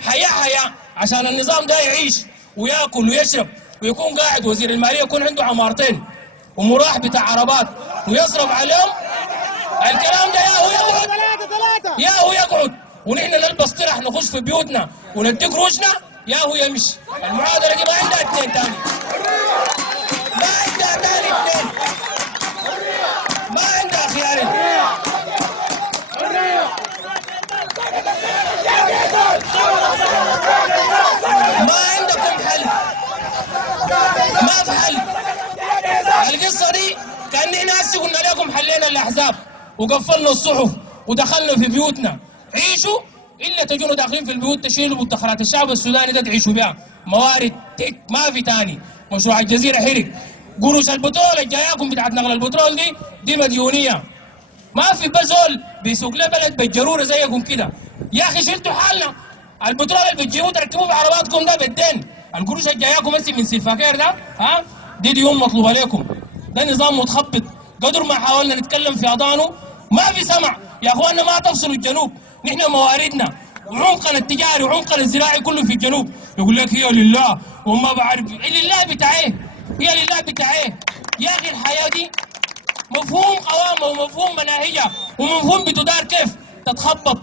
حياة عشان النظام ده يعيش وياكل ويشرب ويكون قاعد وزير الماليه يكون عنده عمارتين ومراح بتاع عربات ويصرف عليهم. الكلام ده يا هو يقعد يا هو يقعد ونحن نلبس طرح نخش في بيوتنا وندي قروشنا يا هو يمشي. المعادله دي ما عندها اثنين تاني، ما عندها تاني اثنين، ما عندها خيار. ما عندكم حل، ما في حل. القصه دي كان احنا هسه قلنا لكم حلينا الاحزاب وقفلنا الصحف ودخلنا في بيوتنا. عيشوا الا تجونوا داخلين في البيوت تشيلوا مدخرات الشعب السوداني ده تعيشوا بها. موارد تك ما في تاني. مشروع الجزيره حرق. قروش البترول الجاياكم بتاعت نقل البترول دي مديونيه. ما في بزول بيسوق له بلد بالجروره زيكم كده. يا اخي شلتوا حالنا. البترول اللي بتجيبوه تركبوه في عرباتكم ده بالدين. القروش الجاياكم هسه من سلفاكير ده دي ديون مطلوبه لكم. ده نظام متخبط. قدر ما حاولنا نتكلم في اذانه ما في سمع. يا اخواننا ما تفصلوا الجنوب، نحن مواردنا وعمقنا التجاري وعمقنا الزراعي كله في الجنوب. يقول لك هي لله وما بعرف لله بتاع ايه؟ هي لله بتاع ايه؟ يا اخي الحياه دي مفهوم قوامه ومفهوم مناهجها ومفهوم بتدار كيف تتخبط.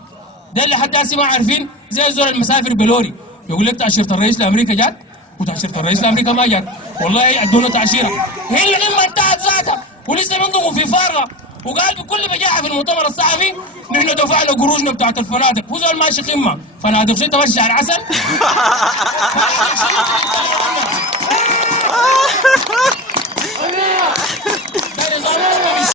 ده اللي حتى هسه ما عارفين زي زول المسافر بلوري يقول لك تاشيره الرئيس لامريكا جات وتاشيره الرئيس لامريكا ما جات. والله ادونا تاشيره هي الغمه انتهت ذاتها ولسه بينضموا في فارغه. وقال بكل بجاحه في المؤتمر الصحفي نحن دفعنا قروشنا بتاعت الفنادق. هو زول ماشي قمه فنادق شتا ماشي شهر عسل. فنادق شنو؟